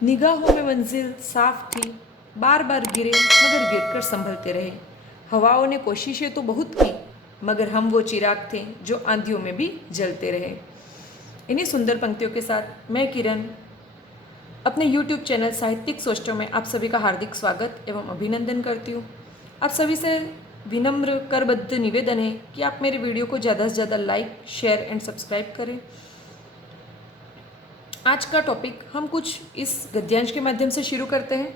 निगाहों में मंजिल साफ थी, बार बार गिरे मगर गिरकर संभलते रहे। हवाओं ने कोशिशें तो बहुत की, मगर हम वो चिराग थे जो आंधियों में भी जलते रहे। इन्हीं सुंदर पंक्तियों के साथ मैं किरण अपने YouTube चैनल साहित्यिक सोचों में आप सभी का हार्दिक स्वागत एवं अभिनंदन करती हूँ। आप सभी से विनम्र करबद्ध निवेदन है कि आप मेरे वीडियो को ज़्यादा से ज़्यादा लाइक, शेयर एंड सब्सक्राइब करें। आज का टॉपिक हम कुछ इस गद्यांश के माध्यम से शुरू करते हैं।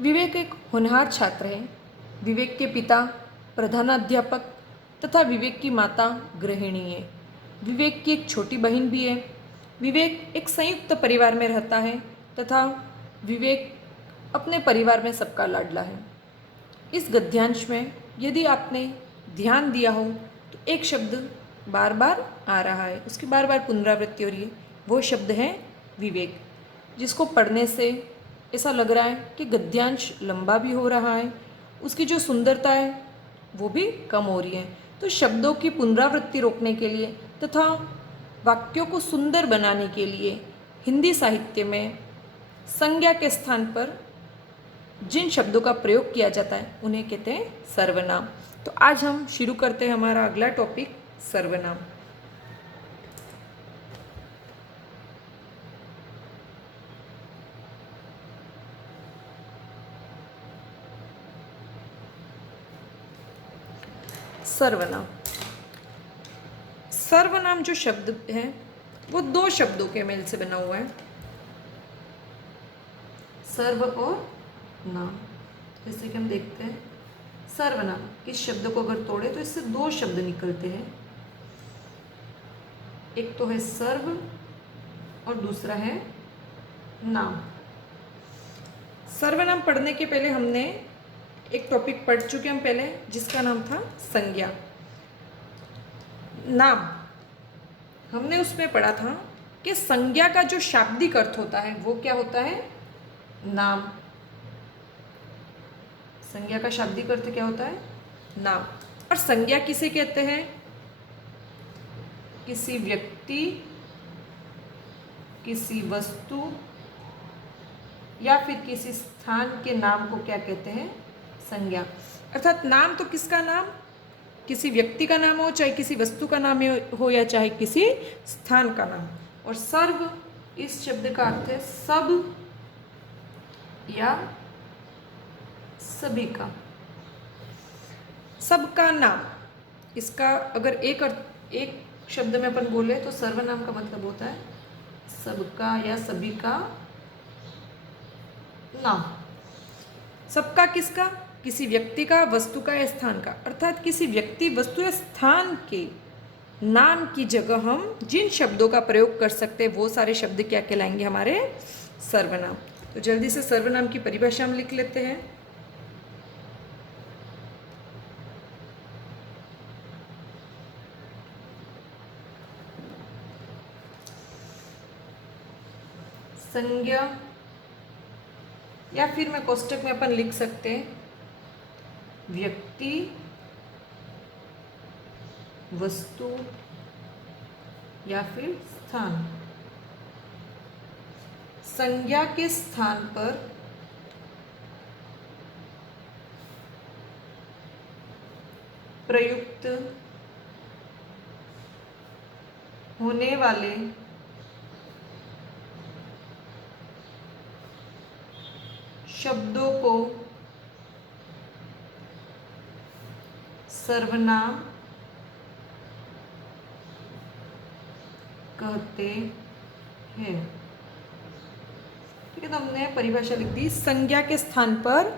विवेक एक होनहार छात्र है। विवेक के पिता प्रधानाध्यापक तथा विवेक की माता गृहिणी है। विवेक की एक छोटी बहन भी है। विवेक एक संयुक्त परिवार में रहता है तथा विवेक अपने परिवार में सबका लाडला है। इस गद्यांश में यदि आपने ध्यान दिया हो तो एक शब्द बार बार आ रहा है, उसकी बार बार पुनरावृत्ति हो रही है। वो शब्द है विवेक, जिसको पढ़ने से ऐसा लग रहा है कि गद्यांश लंबा भी हो रहा है, उसकी जो सुंदरता है वो भी कम हो रही है। तो शब्दों की पुनरावृत्ति रोकने के लिए तथा वाक्यों को सुंदर बनाने के लिए हिंदी साहित्य में संज्ञा के स्थान पर जिन शब्दों का प्रयोग किया जाता है उन्हें कहते हैं सर्वनाम। तो आज हम शुरू करते हैं हमारा अगला टॉपिक, सर्वनाम। सर्वनाम सर्वनाम जो शब्द है वो दो शब्दों के मेल से बना हुआ है, सर्व और नाम। जैसे कि हम देखते हैं सर्वनाम, इस शब्द को अगर तोड़े तो इससे दो शब्द निकलते हैं। एक तो है सर्व और दूसरा है नाम। सर्वनाम पढ़ने के पहले हमने एक टॉपिक पढ़ चुके हम पहले, जिसका नाम था संज्ञा। नाम हमने उसमें पढ़ा था कि संज्ञा का जो शाब्दिक अर्थ होता है वो क्या होता है, नाम। संज्ञा का शाब्दिक अर्थ क्या होता है, नाम। और संज्ञा किसे कहते हैं, किसी व्यक्ति, किसी वस्तु या फिर किसी स्थान के नाम को क्या कहते हैं, संज्ञा। अर्थात नाम तो किसका नाम, किसी व्यक्ति का नाम हो, चाहे किसी वस्तु का नाम हो या चाहे किसी स्थान का नाम। और सर्व इस शब्द का अर्थ है सब या सभी का, सबका नाम। इसका अगर एक शब्द में अपन बोले तो सर्वनाम का मतलब होता है सबका या सभी का नाम। सबका किसका, किसी व्यक्ति का, वस्तु का या स्थान का। अर्थात किसी व्यक्ति, वस्तु या स्थान के नाम की जगह हम जिन शब्दों का प्रयोग कर सकते हैं वो सारे शब्द क्या कहलाएंगे, हमारे सर्वनाम। तो जल्दी से सर्वनाम की परिभाषा हम लिख लेते हैं। संज्ञा या फिर मैं कोष्टक में अपन लिख सकते हैं व्यक्ति, वस्तु या फिर स्थान। संज्ञा के स्थान पर प्रयुक्त होने वाले शब्दों को सर्वनाम कहते हैं। ठीक है, तो हमने परिभाषा लिख दी। संज्ञा के स्थान पर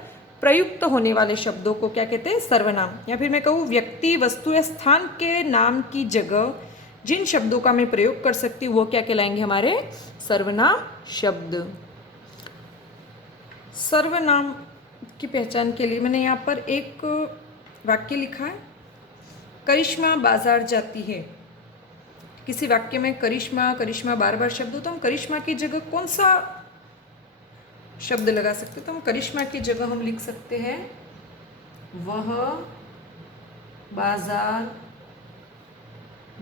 प्रयुक्त होने वाले शब्दों को क्या कहते हैं, सर्वनाम। या फिर मैं कहूँ व्यक्ति, वस्तु या स्थान के नाम की जगह जिन शब्दों का मैं प्रयोग कर सकती हूँ वो क्या कहलाएंगे, हमारे सर्वनाम शब्द। सर्वनाम की पहचान के लिए मैंने यहाँ पर एक वाक्य लिखा है, करिश्मा बाजार जाती है। किसी वाक्य में करिश्मा करिश्मा बार बार शब्द हो तो हम करिश्मा की जगह कौन सा शब्द लगा सकते हैं, तो हम करिश्मा की जगह हम लिख सकते हैं वह बाजार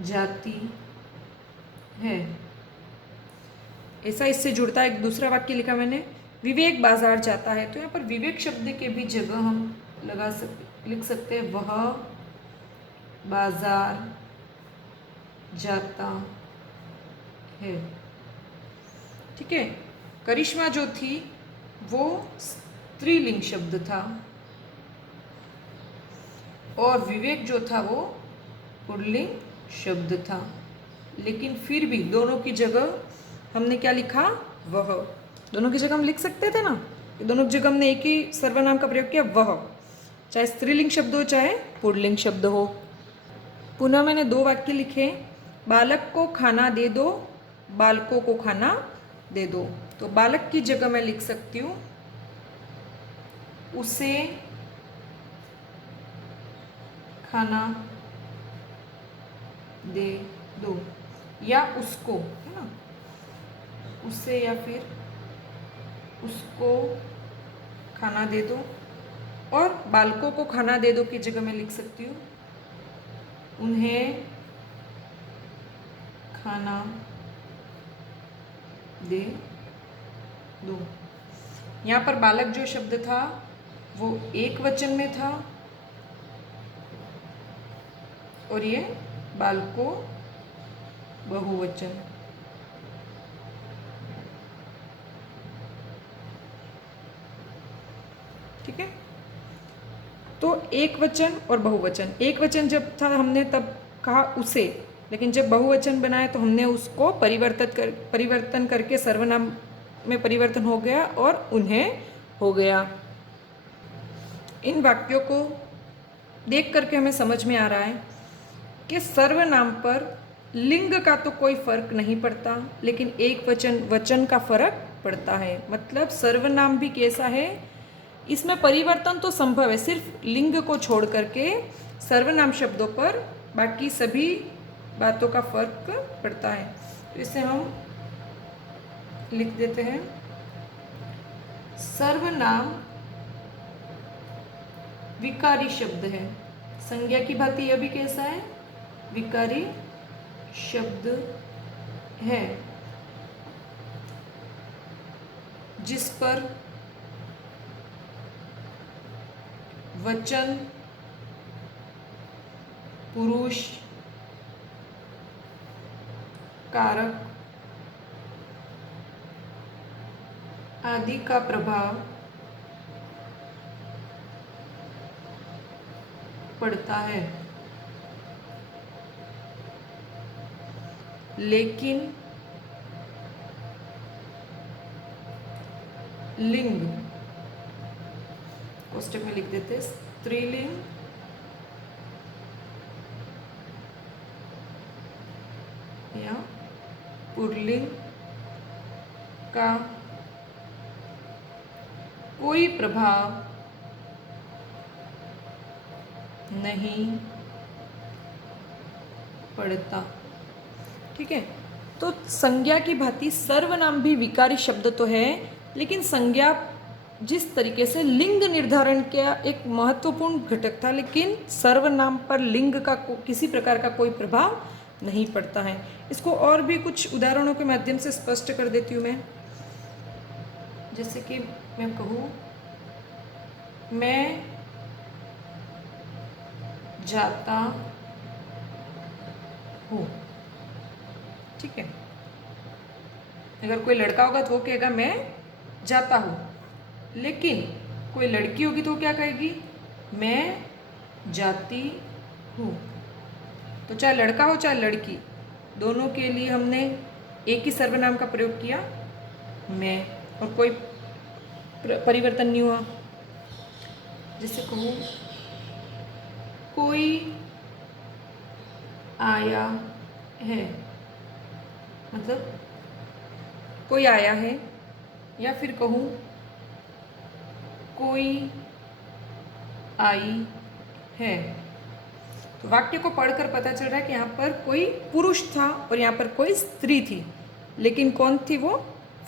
जाती है। ऐसा इससे जुड़ता एक दूसरा वाक्य लिखा मैंने, विवेक बाजार जाता है। तो यहाँ पर विवेक शब्द के भी जगह हम लिख सकते हैं वह बाजार जाता है। ठीक है। करिश्मा जो थी वो स्त्रीलिंग शब्द था और विवेक जो था वो पुल्लिंग शब्द था, लेकिन फिर भी दोनों की जगह हमने क्या लिखा, वह। दोनों की जगह हम लिख सकते थे ना, दोनों की जगह हमने एक ही सर्वनाम का प्रयोग किया, वह, चाहे स्त्रीलिंग शब्द हो चाहे पुल्लिंग शब्द हो। पुनः मैंने 2 वाक्य लिखे, बालक को खाना दे दो, बालकों को खाना दे दो। तो बालक की जगह मैं लिख सकती हूँ उसे खाना दे दो, या उसको, है ना, उसे या फिर उसको खाना दे दो। और बालकों को खाना दे दो की जगह मैं लिख सकती हूँ उन्हें खाना दे दो। यहाँ पर बालक जो शब्द था वो एक वचन में था और ये बालकों बहुवचन। ठीक है। तो एक वचन और बहुवचन, एक वचन जब था हमने तब कहा उसे, लेकिन जब बहुवचन बनाया तो हमने उसको परिवर्तन करके सर्वनाम में परिवर्तन हो गया और उन्हें हो गया। इन वाक्यों को देख करके हमें समझ में आ रहा है कि सर्वनाम पर लिंग का तो कोई फर्क नहीं पड़ता, लेकिन एक वचन का फर्क पड़ता है। मतलब सर्वनाम भी कैसा है, इसमें परिवर्तन तो संभव है, सिर्फ लिंग को छोड़ करके सर्वनाम शब्दों पर बाकी सभी बातों का फर्क पड़ता है। तो इसे हम लिख देते हैं, सर्वनाम विकारी शब्द है। संज्ञा की भांति यह भी कैसा है, विकारी शब्द है, जिस पर वचन पुरुष कारक आदि का प्रभाव पड़ता है, लेकिन लिंग, कोष्टक में लिख देते, स्त्रीलिंग या पुल्लिंग का कोई प्रभाव नहीं पड़ता। ठीक है। तो संज्ञा की भांति सर्वनाम भी विकारी शब्द तो है, लेकिन संज्ञा जिस तरीके से लिंग निर्धारण का एक महत्वपूर्ण घटक था, लेकिन सर्वनाम पर लिंग का किसी प्रकार का कोई प्रभाव नहीं पड़ता है। इसको और भी कुछ उदाहरणों के माध्यम से स्पष्ट कर देती हूँ मैं। जैसे कि मैं कहूँ, मैं जाता हूँ। ठीक है। अगर कोई लड़का होगा तो वो कहेगा मैं जाता हूँ, लेकिन कोई लड़की होगी तो क्या कहेगी, मैं जाती हूँ। तो चाहे लड़का हो चाहे लड़की, दोनों के लिए हमने एक ही सर्वनाम का प्रयोग किया, मैं, और कोई परिवर्तन नहीं हुआ। जैसे कहूँ, कोई आया है, मतलब कोई आया है, या फिर कहूँ कोई आई है। तो वाक्य को पढ़कर पता चल रहा है कि यहाँ पर कोई पुरुष था और यहाँ पर कोई स्त्री थी, लेकिन कौन थी वो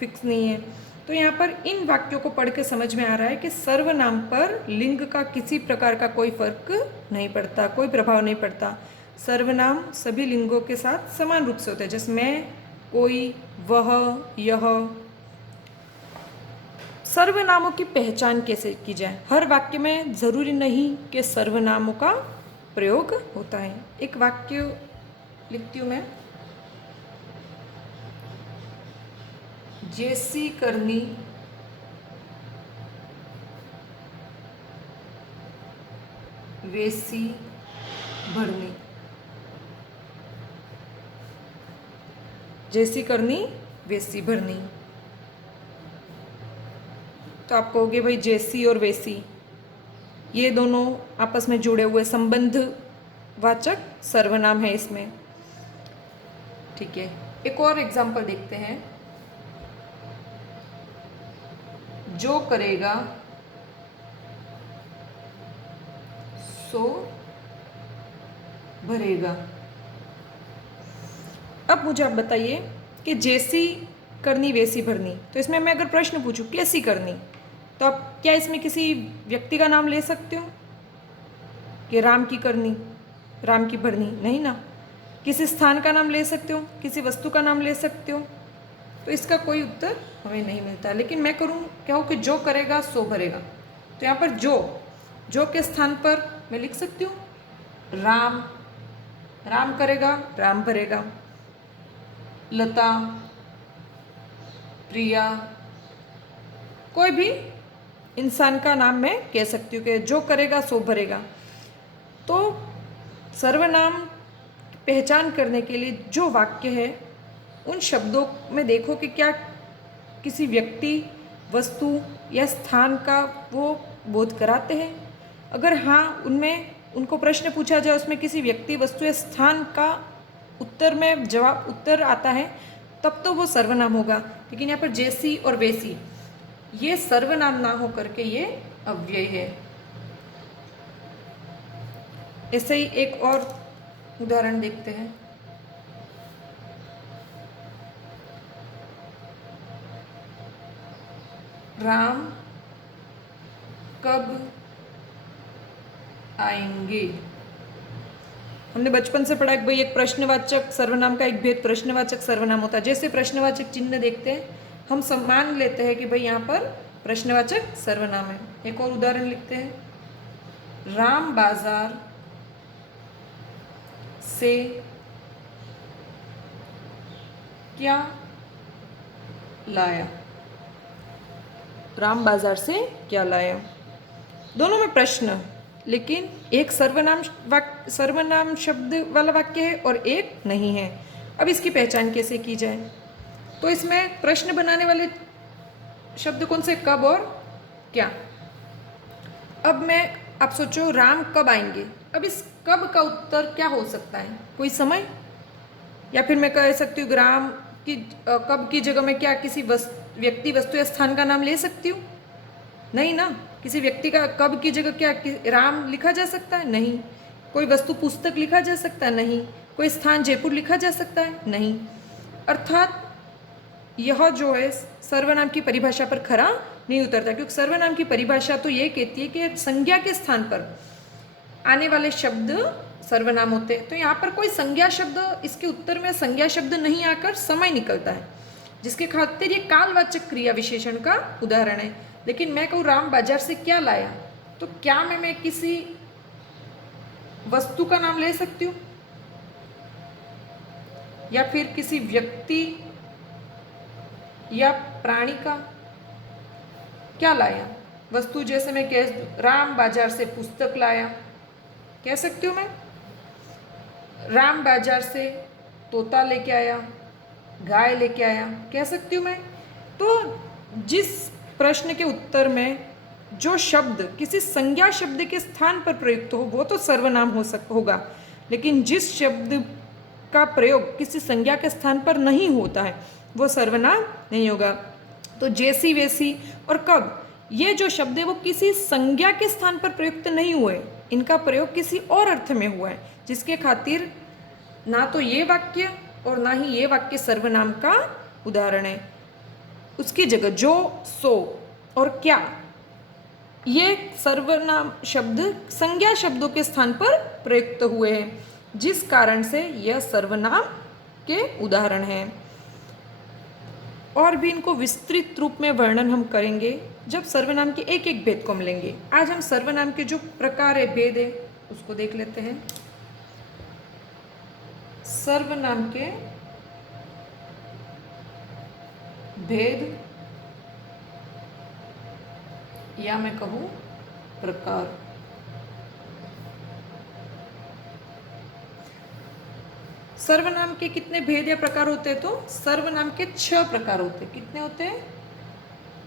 फिक्स नहीं है। तो यहाँ पर इन वाक्यों को पढ़ के समझ में आ रहा है कि सर्वनाम पर लिंग का किसी प्रकार का कोई फर्क नहीं पड़ता, कोई प्रभाव नहीं पड़ता। सर्वनाम सभी लिंगों के साथ समान रूप से होता है। जैसे मैं कोई, वह, यह। सर्वनामों की पहचान कैसे की जाए? हर वाक्य में जरूरी नहीं कि सर्वनामों का प्रयोग होता है। एक वाक्य लिखती हूँ मैं, जैसी करनी वैसी भरनी। जैसी करनी वैसी भरनी। तो आप कहोगे भाई जैसी और वैसी ये दोनों आपस में जुड़े हुए संबंध वाचक सर्वनाम है इसमें। ठीक है, एक और एग्जाम्पल देखते हैं। जो करेगा सो भरेगा। अब मुझे आप बताइए कि जैसी करनी वैसी भरनी, तो इसमें मैं अगर प्रश्न पूछूं कैसी करनी, तो आप क्या इसमें किसी व्यक्ति का नाम ले सकते हो कि राम की करनी, राम की भरनी? नहीं ना। किसी स्थान का नाम ले सकते हो, किसी वस्तु का नाम ले सकते हो, तो इसका कोई उत्तर हमें नहीं मिलता। लेकिन मैं करूँ क्या हो कि जो करेगा सो भरेगा, तो यहाँ पर जो के स्थान पर मैं लिख सकती हूँ राम, राम करेगा राम भरेगा। लता, प्रिया, कोई भी इंसान का नाम मैं कह सकती हूँ कि जो करेगा सो भरेगा। तो सर्वनाम पहचान करने के लिए जो वाक्य है उन शब्दों में देखो कि क्या किसी व्यक्ति, वस्तु या स्थान का वो बोध कराते हैं। अगर हाँ, उनमें उनको प्रश्न पूछा जाए उसमें किसी व्यक्ति, वस्तु या स्थान का उत्तर में जवाब उत्तर आता है तब तो वो सर्वनाम होगा। लेकिन यहाँ पर जैसी और वैसी ये सर्वनाम ना हो करके ये अव्यय है। ऐसे ही एक और उदाहरण देखते हैं। राम कब आएंगे? हमने बचपन से पढ़ा कि भाई एक प्रश्नवाचक सर्वनाम का एक भेद प्रश्नवाचक सर्वनाम होता है। जैसे प्रश्नवाचक चिन्ह देखते हैं हम मान लेते हैं कि भाई यहाँ पर प्रश्नवाचक सर्वनाम है। एक और उदाहरण लिखते हैं। राम बाजार से क्या लाया? राम बाजार से क्या लाया? दोनों में प्रश्न, लेकिन एक सर्वनाम शब्द वाला वाक्य है और एक नहीं है। अब इसकी पहचान कैसे की जाए? तो इसमें प्रश्न बनाने वाले शब्द कौन से? कब और क्या। अब मैं आप सोचो राम कब आएंगे, अब इस कब का उत्तर क्या हो सकता है? कोई समय, या फिर मैं कह सकती हूँ राम की कब की जगह में क्या किसी व्यक्ति, वस्तु या स्थान का नाम ले सकती हूँ? नहीं ना। किसी व्यक्ति का कब की जगह क्या राम लिखा जा सकता है? नहीं। कोई वस्तु पुस्तक लिखा जा सकता है? नहीं। कोई स्थान जयपुर लिखा जा सकता है? नहीं। अर्थात यह जो है सर्वनाम की परिभाषा पर खरा नहीं उतरता, क्योंकि सर्वनाम की परिभाषा तो ये कहती है कि संज्ञा के स्थान पर आने वाले शब्द सर्वनाम होते हैं। तो यहाँ पर कोई संज्ञा शब्द, इसके उत्तर में संज्ञा शब्द नहीं आकर समय निकलता है, जिसके खातिर ये कालवाचक क्रिया विशेषण का उदाहरण है। लेकिन मैं कहूँ राम बाजार से क्या लाया, तो क्या में मैं किसी वस्तु का नाम ले सकती हूँ या फिर किसी व्यक्ति या प्राणी का? क्या लाया? वस्तु जैसे मैं कह राम बाजार से पुस्तक लाया कह सकती हूँ मैं। राम बाजार से तोता लेके आया, गाय लेके आया कह सकती हूँ मैं। तो जिस प्रश्न के उत्तर में जो शब्द किसी संज्ञा शब्द के स्थान पर प्रयुक्त हो वो तो सर्वनाम होगा, लेकिन जिस शब्द का प्रयोग किसी संज्ञा के स्थान पर नहीं होता है वो सर्वनाम नहीं होगा। तो जैसी, वैसी और कब, ये जो शब्द है वो किसी संज्ञा के स्थान पर प्रयुक्त नहीं हुए, इनका प्रयोग किसी और अर्थ में हुआ है, जिसके खातिर ना तो ये वाक्य और ना ही ये वाक्य सर्वनाम का उदाहरण है। उसकी जगह जो, सो और क्या, ये सर्वनाम शब्द संज्ञा शब्दों के स्थान पर प्रयुक्त हुए हैं, जिस कारण से यह सर्वनाम के उदाहरण हैं। और भी इनको विस्तृत रूप में वर्णन हम करेंगे जब सर्वनाम के एक एक भेद को मिलेंगे। आज हम सर्वनाम के जो प्रकार है, भेद है, उसको देख लेते हैं। सर्वनाम के भेद या मैं कहूँ प्रकार। सर्वनाम के कितने भेद या प्रकार होते हैं? तो सर्वनाम के 6 प्रकार होते हैं। कितने होते हैं?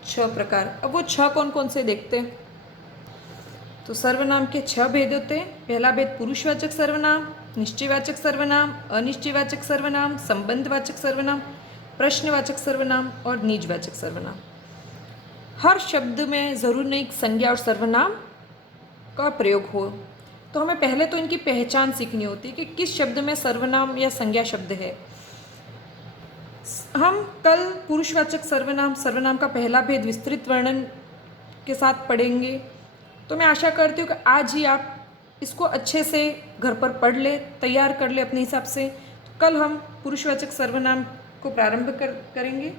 6 प्रकार। अब वो 6 कौन कौन से देखते हैं। तो सर्वनाम के 6 भेद होते हैं। पहला भेद पुरुषवाचक सर्वनाम, निश्चयवाचक सर्वनाम, अनिश्चयवाचक सर्वनाम, संबंधवाचक सर्वनाम, प्रश्नवाचक सर्वनाम और निजवाचक सर्वनाम। हर शब्द में ज़रूर नहीं संज्ञा और सर्वनाम का प्रयोग हो, तो हमें पहले तो इनकी पहचान सीखनी होती है कि किस शब्द में सर्वनाम या संज्ञा शब्द है। हम कल पुरुषवाचक सर्वनाम, सर्वनाम का पहला भेद विस्तृत वर्णन के साथ पढ़ेंगे। तो मैं आशा करती हूँ कि आज ही आप इसको अच्छे से घर पर पढ़ ले, तैयार कर ले अपने हिसाब से। कल हम पुरुषवाचक सर्वनाम को प्रारंभ करेंगे।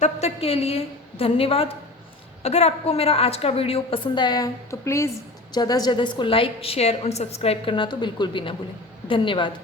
तब तक के लिए धन्यवाद। अगर आपको मेरा आज का वीडियो पसंद आया है तो प्लीज़ ज़्यादा से ज़्यादा इसको लाइक, शेयर और सब्सक्राइब करना तो बिल्कुल भी ना भूलें। धन्यवाद।